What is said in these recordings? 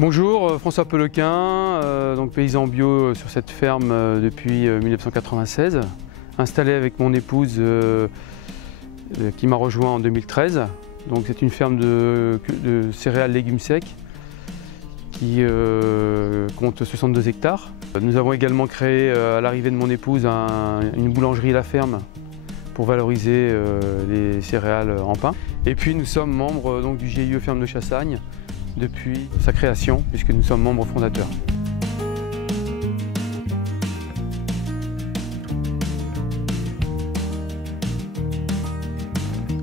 Bonjour, François Peloquin, donc paysan bio sur cette ferme depuis 1996, installé avec mon épouse qui m'a rejoint en 2013. Donc c'est une ferme de céréales légumes secs qui compte 62 hectares. Nous avons également créé à l'arrivée de mon épouse une boulangerie La Ferme pour valoriser les céréales en pain. Et puis nous sommes membres donc, du GIE Ferme de Chassagne depuis sa création, puisque nous sommes membres fondateurs.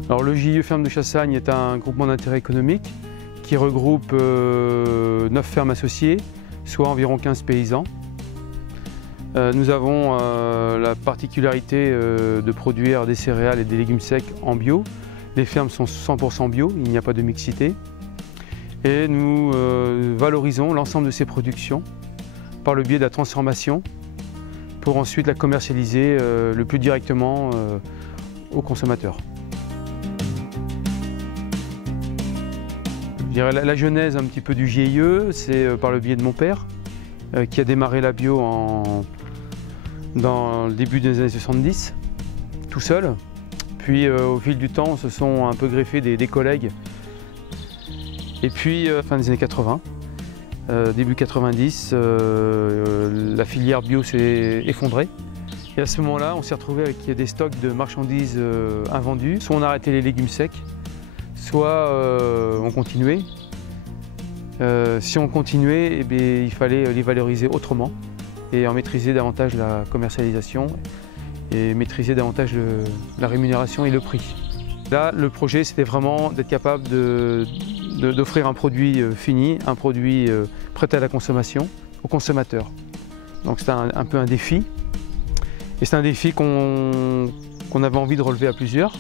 Alors, le GIE Ferme de Chassagne est un groupement d'intérêt économique qui regroupe 9 fermes associées, soit environ 15 paysans. Nous avons la particularité de produire des céréales et des légumes secs en bio. Les fermes sont 100% bio, il n'y a pas de mixité. Et nous valorisons l'ensemble de ces productions par le biais de la transformation pour ensuite la commercialiser le plus directement aux consommateurs. Je dirais la genèse un petit peu du GIE, c'est par le biais de mon père qui a démarré la bio dans le début des années 70, tout seul. Puis au fil du temps, se sont un peu greffés des collègues. Et puis, fin des années 80, début 90, la filière bio s'est effondrée. Et à ce moment-là, on s'est retrouvé avec des stocks de marchandises invendues. Soit on arrêtait les légumes secs, soit on continuait. Si on continuait, eh bien, il fallait les valoriser autrement et en maîtriser davantage la commercialisation et maîtriser davantage la rémunération et le prix. Là, le projet, c'était vraiment d'être capable d'offrir un produit fini, un produit prêt à la consommation aux consommateurs. Donc c'est un peu un défi. Et c'est un défi qu'on avait envie de relever à plusieurs.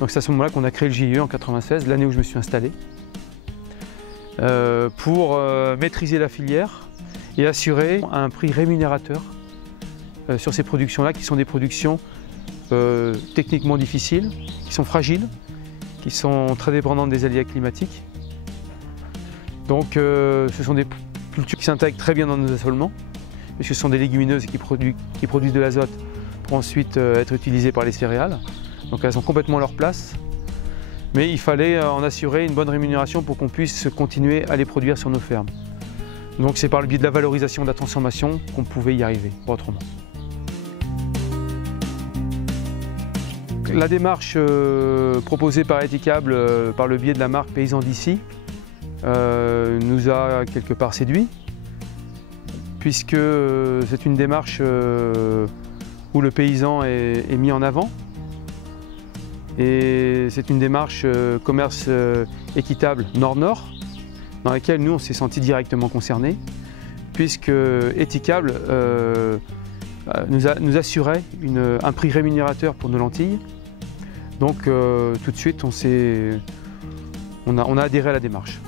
Donc c'est à ce moment-là qu'on a créé le GIE en 1996, l'année où je me suis installé, pour maîtriser la filière et assurer un prix rémunérateur sur ces productions-là, qui sont des productions techniquement difficiles, qui sont fragiles, qui sont très dépendantes des aléas climatiques. Donc ce sont des cultures qui s'intègrent très bien dans nos assolements, puisque ce sont des légumineuses qui produisent de l'azote pour ensuite être utilisées par les céréales. Donc elles ont complètement leur place. Mais il fallait en assurer une bonne rémunération pour qu'on puisse continuer à les produire sur nos fermes. Donc c'est par le biais de la valorisation, de la transformation qu'on pouvait y arriver, pas autrement. La démarche proposée par Etikable par le biais de la marque Paysan d'ici nous a quelque part séduit, puisque c'est une démarche où le paysan est mis en avant. Et c'est une démarche commerce équitable Nord-Nord, dans laquelle nous on s'est senti directement concernés, puisque Etikable nous assurait un prix rémunérateur pour nos lentilles. Donc tout de suite on a adhéré à la démarche.